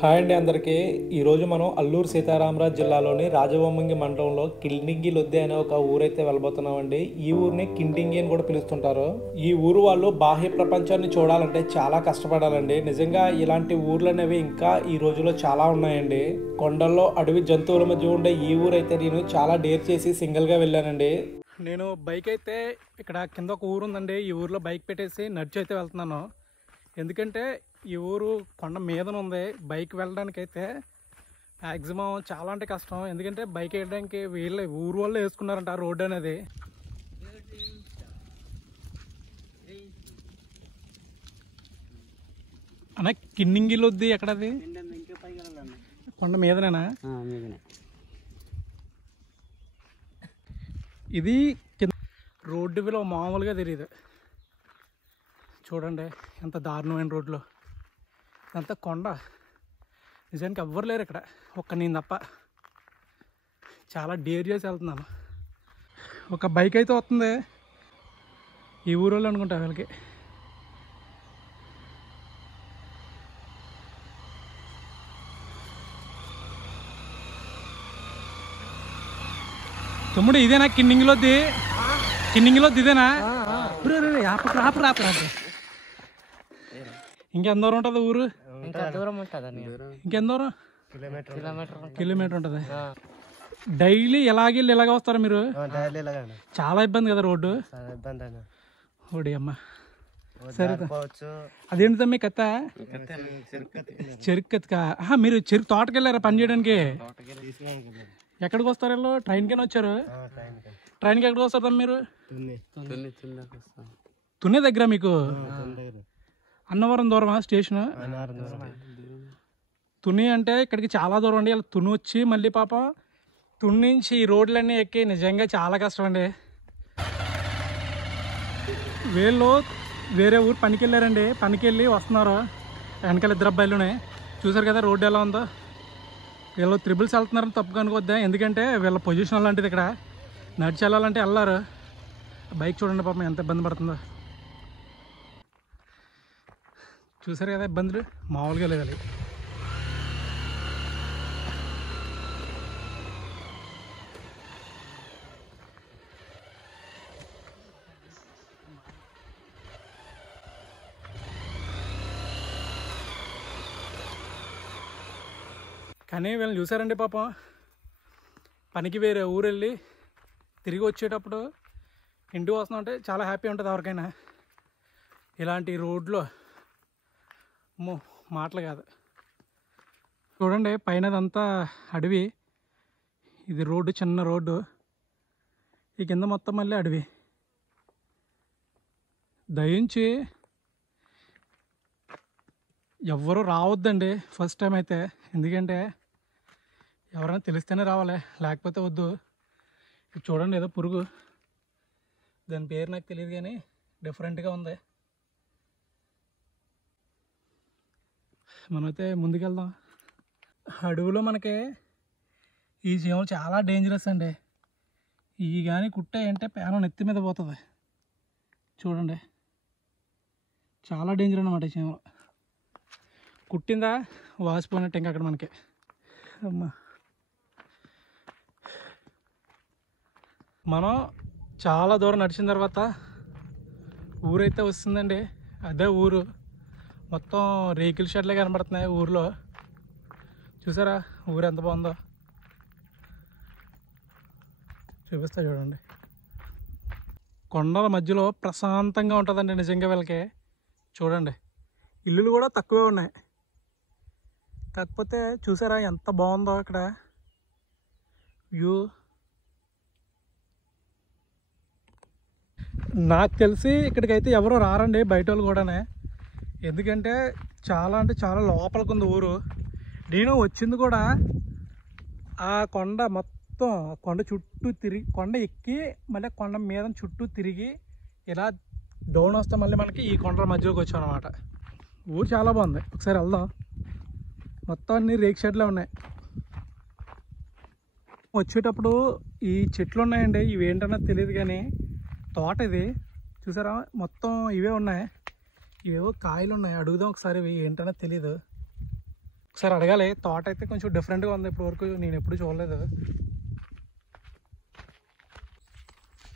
Hi అండి అందరికీ. ఈరోజు మనం అల్లూరు సీతారామరాజు జిల్లాలోని రాజవొమ్మంగి మండలంలో కిండింగి లొద్దె అనే ఒక ఊరైతే వెళ్ళబోతున్నామండి. ఈ ఊరిని కిండింగి అని కూడా పిలుస్తుంటారు. ఈ ఊరు వాళ్ళు బాహ్య ప్రపంచాన్ని చూడాలంటే చాలా కష్టపడాలండి. నిజంగా ఇలాంటి ఊర్లు అనేవి ఇంకా ఈ రోజుల్లో చాలా ఉన్నాయండి. కొండల్లో అడవి జంతువుల మధ్య ఉండే ఈ ఊరైతే నేను చాలా డేర్ చేసి సింగిల్గా వెళ్ళానండి. నేను బైక్ అయితే ఇక్కడ కింద ఒక ఊరు ఉందండి. ఈ ఊరిలో బైక్ పెట్టేసి నడిచి అయితే వెళ్తున్నాను. ఎందుకంటే ఈ ఊరు కొండ మీదన ఉంది. బైక్ వెళ్ళడానికి అయితే మ్యాక్సిమం చాలా అంటే కష్టం. ఎందుకంటే బైక్ వేయడానికి వీళ్ళే ఊరు వాళ్ళు వేసుకున్నారంట ఆ రోడ్డు అనేది. అన్న కిండింగి లొద్ది ఎక్కడది? కొండ మీదనేనా? ఇది రోడ్డు విలువ మామూలుగా తెలియదు. చూడండి ఎంత దారుణమైన రోడ్లో. ఇదంతా కొండ. నిజానికి ఎవ్వరు లేరు ఇక్కడ, ఒక్క నేను తప్ప. చాలా డేర్ చేసి వెళ్తున్నాను. ఒక బైక్ అయితే వస్తుంది. ఈ ఊరోళ్ళు అనుకుంటా వీళ్ళకి. తమ్ముడు ఇదేనా కిండింగిలోది? కిండింగిలోది ఇదేనా? ఇంకెంత దూరం ఉంటుంది ఊరు? ఇంకెంత దూరం? కిలోమీటర్ ఉంటుంది. డైలీ ఎలాగే ఇలాగ వస్తారా మీరు? చాలా ఇబ్బంది కదా రోడ్డు. ఓడి అమ్మ. సరే అదేంటి తమ్మి కత్త? చెరుకు కత్తికా? మీరు చెరుకు తోటకి వెళ్ళారా పని చేయడానికి? ఎక్కడికి వస్తారు వీళ్ళు? ట్రైన్కైనా వచ్చారు? ట్రైన్కి ఎక్కడికి వస్తారు తమ్మి మీరు? తుని దగ్గర మీకు? అన్నవరం దూరమా స్టేషన్? తుని అంటే ఇక్కడికి చాలా దూరం అండి. ఇలా తుని వచ్చి మళ్ళీ పాప తుని నుంచి ఈ రోడ్లన్నీ ఎక్కి నిజంగా చాలా కష్టం అండి. వీళ్ళు వేరే ఊరు పనికి వెళ్ళారండి. పనికి వెళ్ళి వస్తున్నారు. వెనకాల ఇద్దరు అబ్బాయిలునే చూసారు కదా రోడ్డు ఎలా ఉందో. వీళ్ళు త్రిబుల్స్ వెళ్తున్నారని తప్పుగా అనుకోద్దా. ఎందుకంటే వీళ్ళ పొజిషన్ అలాంటిది. ఇక్కడ నడిచి వెళ్ళాలంటే వెళ్ళారు. బైక్ చూడండి పాపం ఎంత ఇబ్బంది పడుతుందో. చూసారు కదా ఇబ్బందులు మామూలుగా లేదు. కానీ వీళ్ళని చూసారండి పాపం పనికి వేరే ఊరు వెళ్ళి తిరిగి వచ్చేటప్పుడు ఇంటికి వస్తున్నామంటే చాలా హ్యాపీ ఉంటుంది ఎవరికైనా. ఇలాంటి రోడ్లో మాటలు కాదు. చూడండి పైన అదంతా అడవి. ఇది రోడ్డు, చిన్న రోడ్డు. ఈ కింద మొత్తం మళ్ళీ అడవి. దయించి ఎవ్వరూ రావద్దండి ఫస్ట్ టైం అయితే. ఎందుకంటే ఎవరైనా తెలిస్తేనే రావాలి, లేకపోతే వద్దు. ఇది చూడండి ఏదో పురుగు. దాని పేరు నాకు తెలియదు కానీ డిఫరెంట్గా ఉంది. మనమైతే ముందుకెళ్దాం. అడవిలో మనకి ఈ చీమలు చాలా డేంజరస్ అండి. ఇవి కానీ కుట్టాయంటే పేనం నెత్తి మీద పోతుంది. చూడండి చాలా డేంజర్ అన్నమాట ఈ చీమలు. కుట్టిందా వాసిపోయినట్టు ఇంకా అక్కడ మనకి. అమ్మా మనం చాలా దూరం నడిచిన తర్వాత ఊరైతే వస్తుందండి. అదే ఊరు. మొత్తం రేకుల షెడ్లే కనబడుతున్నాయి ఊరిలో. చూసారా ఊరు ఎంత బాగుందో. చూపిస్తా చూడండి. కొండల మధ్యలో ప్రశాంతంగా ఉంటుందండి నిజంగా వీళ్ళకి. చూడండి ఇల్లులు కూడా తక్కువే ఉన్నాయి. కాకపోతే చూసారా ఎంత బాగుందో ఇక్కడ వ్యూ. నాకు తెలిసి ఇక్కడికైతే ఎవరు రారండి బయట వాళ్ళు కూడానే. ఎందుకంటే చాలా అంటే చాలా లోపలికి ఉంది ఊరు. నేను వచ్చింది కూడా ఆ కొండ మొత్తం కొండ చుట్టూ తిరిగి, కొండ ఎక్కి మళ్ళీ కొండ మీద చుట్టూ తిరిగి ఇలా డౌన్ వస్తే మళ్ళీ మనకి ఈ కొండల మధ్యలోకి వచ్చాం అనమాట. ఊరు చాలా బాగుంది. ఒకసారి వెళ్దాం. మొత్తం అన్ని రేక్ షెడ్లే ఉన్నాయి. వచ్చేటప్పుడు ఈ చెట్లు ఉన్నాయండి. ఇవి ఏంటన్నది తెలియదు కానీ తోట ఇది. చూసారా మొత్తం ఇవే ఉన్నాయి. ఇవేవో కాయలు ఉన్నాయి, అడుగుదాం ఒకసారి. ఇవి ఏంటనే తెలీదు, ఒకసారి అడగాలి. తోట అయితే కొంచెం డిఫరెంట్గా ఉంది, ఇప్పటి వరకు నేను ఎప్పుడు చూడలేదు.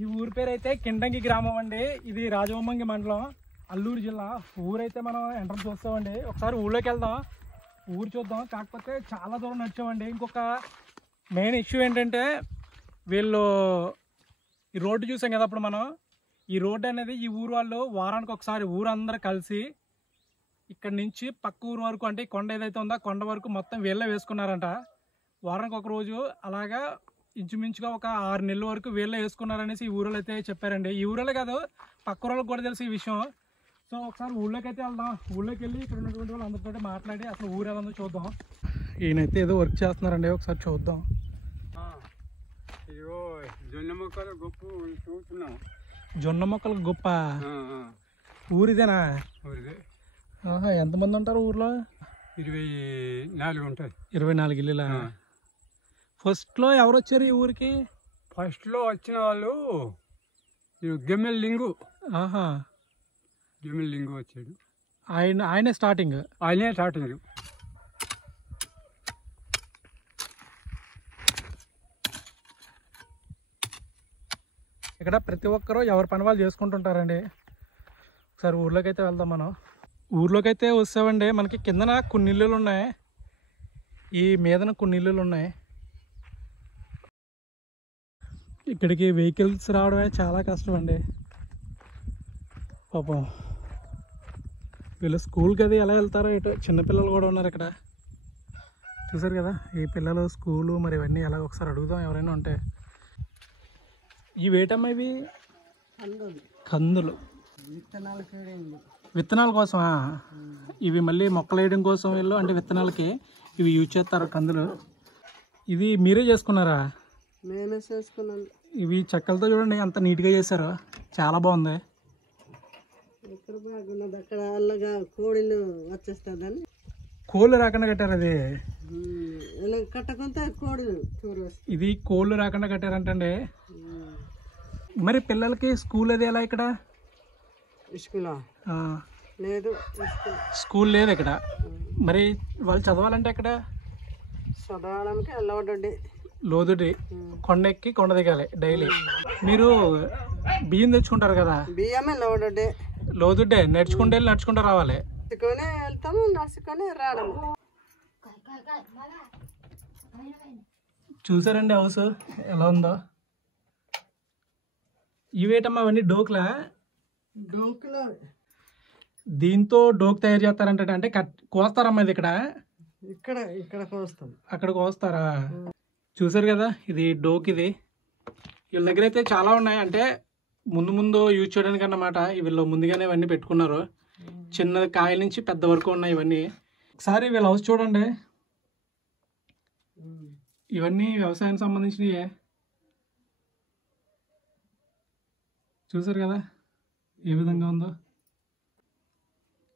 ఈ ఊరి పేరు అయితే కిండంగి గ్రామం అండి. ఇది రాజవొమ్మంగి మండలం, అల్లూరు జిల్లా. ఊరైతే మనం ఎంట్రన్స్ చూస్తామండి. ఒకసారి ఊళ్ళోకి వెళ్దాం, ఊరు చూద్దాం. కాకపోతే చాలా దూరం నడిచామండి. ఇంకొక మెయిన్ ఇష్యూ ఏంటంటే, వీళ్ళు ఈ రోడ్డు చూసాం కదా అప్పుడు మనం, ఈ రోడ్డు అనేది ఈ ఊరు వాళ్ళు వారానికి ఒకసారి ఊరందరూ కలిసి ఇక్కడ నుంచి పక్క ఊరు వరకు, అంటే కొండ ఏదైతే ఉందో కొండ వరకు మొత్తం వీళ్ళే వేసుకున్నారంట. వారానికి ఒక రోజు అలాగా ఇంచుమించుగా ఒక 6 నెలల వరకు వీళ్ళే వేసుకున్నారనేసి ఈ ఊరిలో అయితే చెప్పారండి. ఈ ఊరిలో కాదు, పక్క ఊళ్ళకి కూడా తెలుసు ఈ విషయం. సో ఒకసారి ఊళ్ళోకి అయితే వెళ్దాం. ఊళ్ళోకి వెళ్ళి ఇక్కడ ఉన్నటువంటి వాళ్ళు అందరితో మాట్లాడి అసలు ఊరు ఎలా ఉందో చూద్దాం. ఈయనైతే ఏదో వర్క్ చేస్తున్నారండి, ఒకసారి చూద్దాం. జొన్న మొక్కలు గొప్ప చూస్తున్నాం. జొన్న మొక్కలకు గొప్ప ఊరిదేనా? ఎంతమంది ఉంటారు ఊర్లో? 24 ఉంటాయి. 24 ఇల్లులా? ఫస్ట్లో ఎవరు వచ్చారు ఈ ఊరికి? ఫస్ట్లో వచ్చిన వాళ్ళు గెమ్మెల్ లింగు. గెమ్మెల్ లింగు వచ్చాడు. ఆయనే స్టార్టింగ్. ఇక్కడ ప్రతి ఒక్కరూ ఎవరి పని వాళ్ళు చేసుకుంటుంటారండి. ఒకసారి ఊర్లోకి అయితే వెళ్దాం మనం. ఊర్లోకి అయితే వస్తామండి. మనకి కిందన కొన్ని ఇల్లులు ఉన్నాయి, ఈ మీదన కొన్ని ఇల్లులు ఉన్నాయి. ఇక్కడికి వెహికల్స్ రావడమే చాలా కష్టం అండి. పాపం వీళ్ళు స్కూల్కి అది ఎలా వెళ్తారో ఇటు. చిన్నపిల్లలు కూడా ఉన్నారు ఇక్కడ, చూసారు కదా ఈ పిల్లలు స్కూలు. మరి ఇవన్నీ ఎలా ఒకసారి అడుగుదాం ఎవరైనా ఉంటే. ఇవేటమ్మా ఇవి? కందులు. విత్తనాల కోసమా? ఇవి మళ్ళీ మొక్కలు వేయడం కోసం వీళ్ళు, అంటే విత్తనాలకి ఇవి యూజ్ చేస్తారు కందులు. ఇది మీరే చేసుకున్నారా? నేనే చేసుకున్నాను. ఇవి చెక్కలతో చూడండి ఎంత నీట్గా చేశారో, చాలా బాగుంది. ఎక్కడ బాగున్నది అక్కడ అల్లగా కోడిలు వచ్చేస్తుందని కోళ్ళు రాకుండా కట్టారు. అది ఇలా కట్టకుంటే కోడిలు చూరు. ఇది కోళ్ళు రాకుండా కట్టారంటండి. మరి పిల్లలకి స్కూల్ అది ఎలా ఇక్కడ? స్కూలా లేదు, స్కూల్ లేదు ఇక్కడ. మరి వాళ్ళు చదవాలంటే ఎక్కడ చదవడానికి వెళ్ళవడండి. లోదుడి కొండ ఎక్కి కొండ దిగాలి డైలీ. మీరు బియ్యం తెచ్చుకుంటారు కదా? బియ్యమే వెళ్ళవడండి. లోదుడ్డే నడుచుకుంటే వెళ్ళి నడుచుకుంటూ రావాలి. నడుచుకొని వెళ్తాము, నడుచుకొని రావడం. చూసారండి హౌస్ ఎలా ఉందో? ఇవేటమ్మా అవన్నీ డోక్లా? డోకులో దీంతో డోక్ తయారు చేస్తారంటే, అంటే కోస్తారమ్మా ఇది ఇక్కడ? ఇక్కడ కోస్తాం. అక్కడ కోస్తారా? చూసారు కదా ఇది డోక్. ఇది వీళ్ళ దగ్గర అయితే చాలా ఉన్నాయి, అంటే ముందు యూజ్ చేయడానికి అన్నమాట. వీళ్ళు ముందుగానే ఇవన్నీ పెట్టుకున్నారు. చిన్న కాయల నుంచి పెద్ద వరకు ఉన్నాయి ఇవన్నీ. ఒకసారి వీళ్ళ హౌస్ చూడండి. ఇవన్నీ వ్యవసాయానికి సంబంధించినవే. చూసారు కదా ఏ విధంగా ఉందో?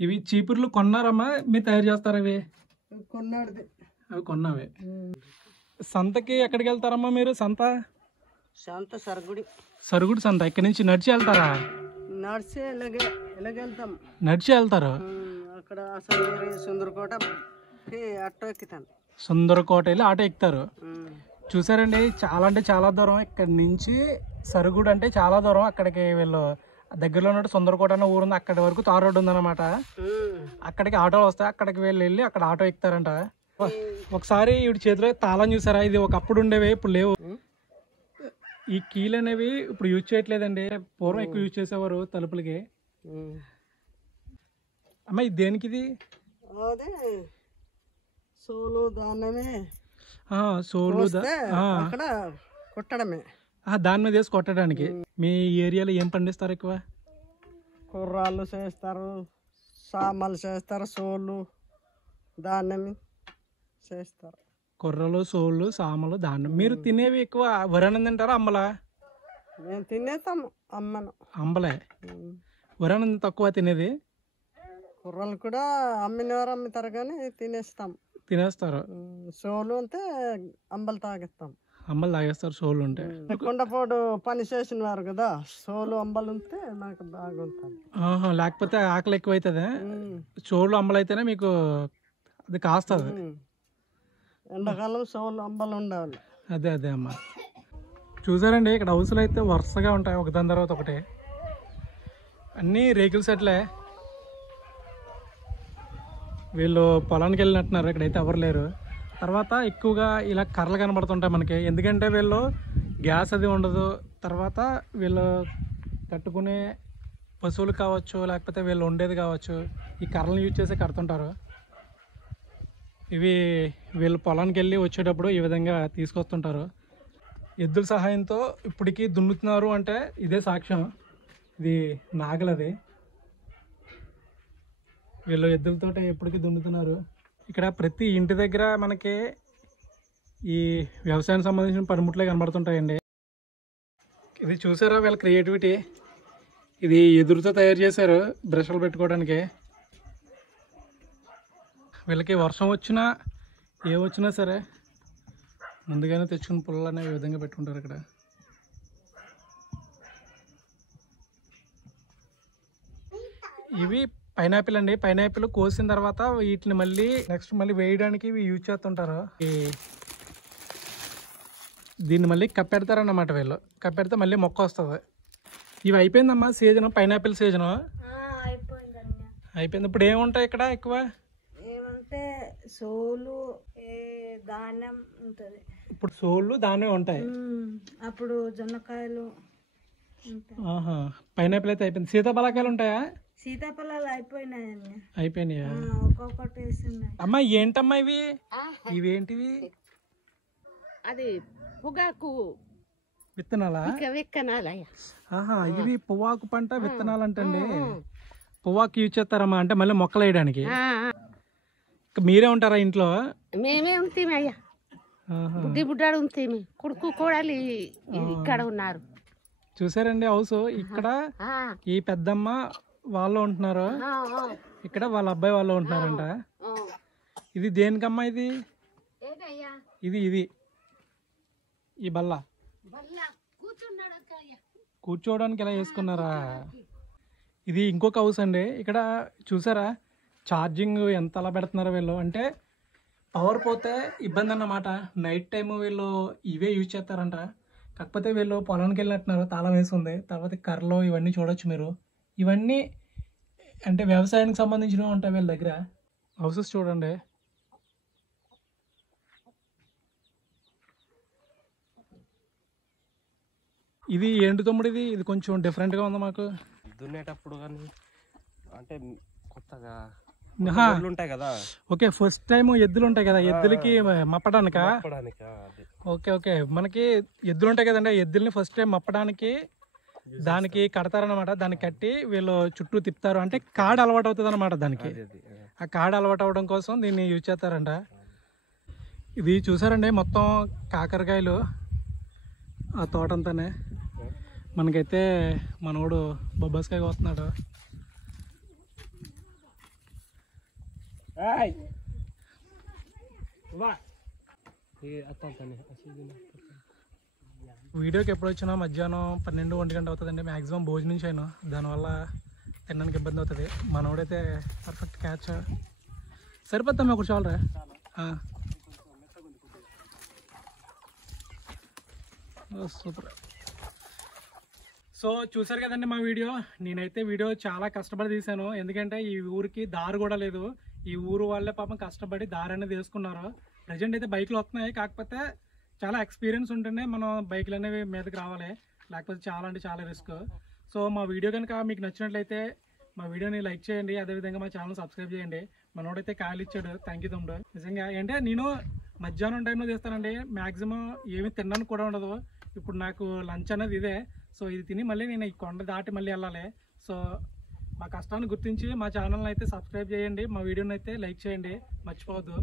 ఇవి చీపుర్లు కొన్నారమ్మా, మీరు తయారు చేస్తారా? అవి అవి కొన్నవే. సంతకి ఎక్కడికి వెళ్తారమ్మా మీరు? సంత సరుగుడు సంత. ఇక్కడి నుంచి నడిచి వెళ్తారా? నడిచి వెళ్తాం. నడిచి వెళ్తారు. అక్కడ సుందరకోట ఆటో ఎక్కుతాను. సుందరకోట వెళ్ళి ఆటో ఎక్కుతారు. చూసారండి చాలా అంటే చాలా దూరం. ఇక్కడి నుంచి సరుగుడు అంటే చాలా దూరం. అక్కడికి వీళ్ళు దగ్గరలో ఉన్నట్టు సుందరకోట అన్న ఊరు ఉంది, అక్కడి వరకు తార్ రోడ్డు ఉందన్నమాట. అక్కడికి ఆటోలు వస్తాయి, అక్కడికి వెళ్ళి అక్కడ ఆటో ఎక్కుతారంట. ఒకసారి ఇవి చేతిలో తాళం చూసారా? ఇది ఒకప్పుడు ఉండేవి, ఇప్పుడు లేవు. ఈ కీలు అనేవి ఇప్పుడు యూజ్ చేయట్లేదండి. పూర్వం ఎక్కువ యూజ్ చేసేవారు తలుపులకి. అమ్మ ఇది దేనికి? ఇది సోలు దాన్నమే. సోలు అక్కడ కొట్టడమే. దాని మీద వేసి కొట్టడానికి. మీ ఏరియాలో ఏం పండిస్తారు ఎక్కువ? కుర్రాళ్ళు చేస్తారు, సామాన్లు చేస్తారు, సోళ్ళు ధాన్యం చేస్తారు. కుర్రలు, సోళ్ళు, సామలు, ధాన్యం. మీరు తినేవి ఎక్కువ వరనం తింటారా అమ్మలా? మేము తినేస్తాము, అమ్మను. అంబలే. వరనం తక్కువ తినేది. కుర్రలు కూడా అమ్మినవారు అమ్ముతారు కానీ తినేస్తారు. సోలు అంతే అంబలు తాగిస్తాం. అమ్మలు తాగేస్తారు సోళ్ళు ఉంటే. కుండపోడు పని చేసిన వారు కదా, సోలు అంబలు ఉంటే నాకు బాగుంటుంది. ఆహా, లేకపోతే ఆకలి ఎక్కువ అవుతుంది. సోళ్ళు అంబలు అయితేనే మీకు అది కాస్తుంది. ఎండాకాలం సోలు అంబలు ఉండాలి. అదే అదే అమ్మ. చూసారండి ఇక్కడ హౌస్లు అయితే వరుసగా ఉంటాయి ఒకదాని తర్వాత ఒకటి. అన్నీ రేకుల సెట్లే. వీళ్ళు పొలానికి వెళ్ళినట్టున్నారు, ఇక్కడైతే ఎవరు లేరు. తర్వాత ఎక్కువగా ఇలా కర్రలు కనబడుతుంటాయి మనకి, ఎందుకంటే వీళ్ళు గ్యాస్ అది ఉండదు. తర్వాత వీళ్ళు కట్టుకునే పశువులు కావచ్చు, లేకపోతే వీళ్ళు ఉండేది కావచ్చు, ఈ కర్రలను యూజ్ చేసి కడుతుంటారు. ఇవి వీళ్ళు పొలానికి వెళ్ళి వచ్చేటప్పుడు ఈ విధంగా తీసుకొస్తుంటారు. ఎద్దుల సహాయంతో ఇప్పటికీ దున్నుతున్నారు అంటే ఇదే సాక్ష్యం. ఇది నాగలది. వీళ్ళు ఎద్దులతో ఎప్పటికీ దున్నుతున్నారు. ఇక్కడ ప్రతి ఇంటి దగ్గర మనకి ఈ వ్యవసాయానికి సంబంధించిన పనిముట్లే కనబడుతుంటాయండి. ఇది చూసారా వీళ్ళ క్రియేటివిటీ. ఇది ఎదురుతో తయారు చేశారు బ్రష్లు పెట్టుకోవడానికి. వీళ్ళకి వర్షం వచ్చినా ఏ వచ్చినా సరే ముందుగానే తెచ్చుకుని పుల్లలు అనేవి ఈ విధంగా పెట్టుకుంటారు ఇక్కడ. ఇవి పైనాపిల్ అండి. పైనాపిల్ కోసిన తర్వాత వీటిని మళ్ళీ నెక్స్ట్ మళ్ళీ వేయడానికి ఇవి యూజ్ చేస్తుంటారు. దీన్ని మళ్ళీ కప్పెడతారన్నమాట వీళ్ళు. కప్పెడితే మళ్ళీ మొక్క వస్తుంది. ఇవి అయిపోయిందమ్మా సీజన్, పైనాపిల్ సీజను అయిపోయింది. ఇప్పుడు ఏముంటాయి ఇక్కడ ఎక్కువ? ఏమంటే సోలు, ధాన్యం ఉంటుంది. ఇప్పుడు సోళ్ళు ధాన్యం ఉంటాయి. అప్పుడు జొన్నకాయలు. ఆహా, పైనాపిల్ అయితే అయిపోయింది. సీతాఫలకాయలు ఉంటాయా? సీతాఫలాలు అయిపోయినాయండి. అయిపోయినాయా? ఒక్కొక్కటి వేస్తున్నాయి. అమ్మా ఏంటమ్మా ఇవి? ఇవేంటివి? అది పొగాకు విత్తనాలా? విత్తనాలయ్య. ఆహా, ఇవి పొవ్వాకు పంట విత్తనాలు అంటండి. పొవ్వాకు యూజ్ చేస్తారమ్మా, అంటే మళ్ళీ మొక్కలు వేయడానికి. మీరే ఉంటారా ఇంట్లో? మేమే ఉంటామే అయ్యా. బుడ్డి బుడ్డాడు ఉంటామే. కొడుకు కోడలి ఇక్కడ ఉన్నారు. చూసారండి హౌస్. ఇక్కడ ఈ పెద్దమ్మ వాళ్ళు ఉంటున్నారు, ఇక్కడ వాళ్ళ అబ్బాయి వాళ్ళు ఉంటున్నారంట. ఇది దేనికమ్మా? ఇది ఇది ఇది ఈ బల్ల కూర్చోవడానికి ఎలా వేసుకున్నారా? ఇది ఇంకొక హౌస్ అండి. ఇక్కడ చూసారా ఛార్జింగ్ ఎంత అలా పెడుతున్నారో వీళ్ళు. అంటే పవర్ పోతే ఇబ్బంది అన్నమాట. నైట్ టైం వీళ్ళు ఇవే యూజ్ చేస్తారంట. కాకపోతే వీళ్ళు పొలానికి వెళ్ళినట్టున్నారు, తాళం వేసి ఉంది. తర్వాత కర్రలు ఇవన్నీ చూడొచ్చు మీరు. ఇవన్నీ అంటే వ్యవసాయానికి సంబంధించినవి ఉంటాయి వీళ్ళ దగ్గర. హౌసెస్ చూడండి. ఇది ఏంటి తమ్ముడు? ఇది కొంచెం డిఫరెంట్గా ఉంది మాకు. దున్నేటప్పుడు కానీ అంటే కొత్తగా ఆహా, ఉంటాయి కదా. ఓకే, ఫస్ట్ టైం ఎద్దులు ఉంటాయి కదా, ఎద్దులకి మప్పడానికా? అది. ఓకే ఓకే, మనకి ఎద్దులు ఉంటాయి కదండి, ఎద్దుల్ని ఫస్ట్ టైం మప్పడానికి దానికి కడతారనమాట. దాన్ని కట్టి వీళ్ళు చుట్టూ తిప్పుతారు. అంటే కాడ అలవాటు అవుతుంది అనమాట దానికి. ఆ కాడ అలవాటు అవ్వడం కోసం దీన్ని యూజ్ చేస్తారంట. ఇది చూసారండి మొత్తం కాకరకాయలు ఆ తోటంతానే. మనకైతే మనోడు బొబ్బాస్కాయ కోస్తున్నాడు. వీడియోకి ఎప్పుడు వచ్చినా మధ్యాహ్నం 12-1 గంట అవుతుందండి మ్యాక్సిమం. భోజనం చేయను, దానివల్ల తినడానికి ఇబ్బంది అవుతుంది. మనోడైతే పర్ఫెక్ట్ క్యాచ్. సరిపోతాం ఒకటి చాలరా. సూపర్. సో చూసారు కదండి మా వీడియో. నేనైతే వీడియో చాలా కష్టపడి తీశాను, ఎందుకంటే ఈ ఊరికి దారి కూడా లేదు. ఈ ఊరు వాళ్ళే పాపం కష్టపడి దారి అనేది వేసుకున్నారు. ప్రజెంట్ అయితే బైక్లు వస్తున్నాయి, కాకపోతే చాలా ఎక్స్పీరియన్స్ ఉంటేనే మనం బైక్లు అనేవి మీదకి రావాలి, లేకపోతే చాలా అంటే చాలా రిస్క్. సో మా వీడియో కనుక మీకు నచ్చినట్లయితే మా వీడియోని లైక్ చేయండి, అదేవిధంగా మా ఛానల్ సబ్స్క్రైబ్ చేయండి. మనోడైతే కాయలు ఇచ్చాడు, థ్యాంక్ యూ తమ్ముడు. నిజంగా అంటే నేను మధ్యాహ్నం టైంలో చేస్తానండి, మ్యాక్సిమం ఏమి తినడానికి కూడా ఉండదు. ఇప్పుడు నాకు లంచ్ అనేది ఇదే. సో ఇది తిని మళ్ళీ నేను ఈ కొండ దాటి మళ్ళీ వెళ్ళాలి. సో మా కష్టాన్ని గుర్తించి మా ఛానల్ని అయితే సబ్స్క్రైబ్ చేయండి, మా వీడియోని అయితే లైక్ చేయండి, మర్చిపోవద్దు.